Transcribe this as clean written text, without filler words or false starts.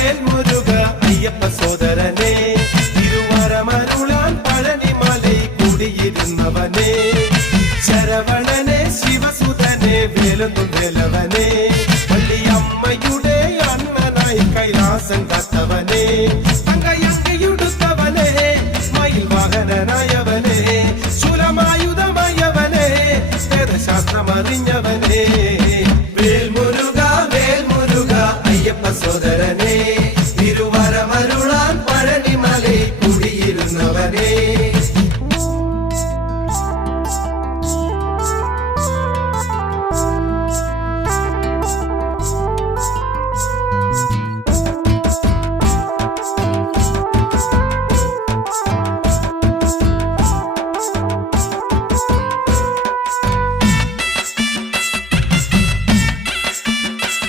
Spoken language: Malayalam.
വേൽ മുരുക അയ്യപ്പ സോദരനെ തിരുവരമരുളാൻ പഴനിമലൈ കുടിയിരുന്നവനെ ശരവണനെ ശിവസുതനെ വേലൊന്നും വേലവനെ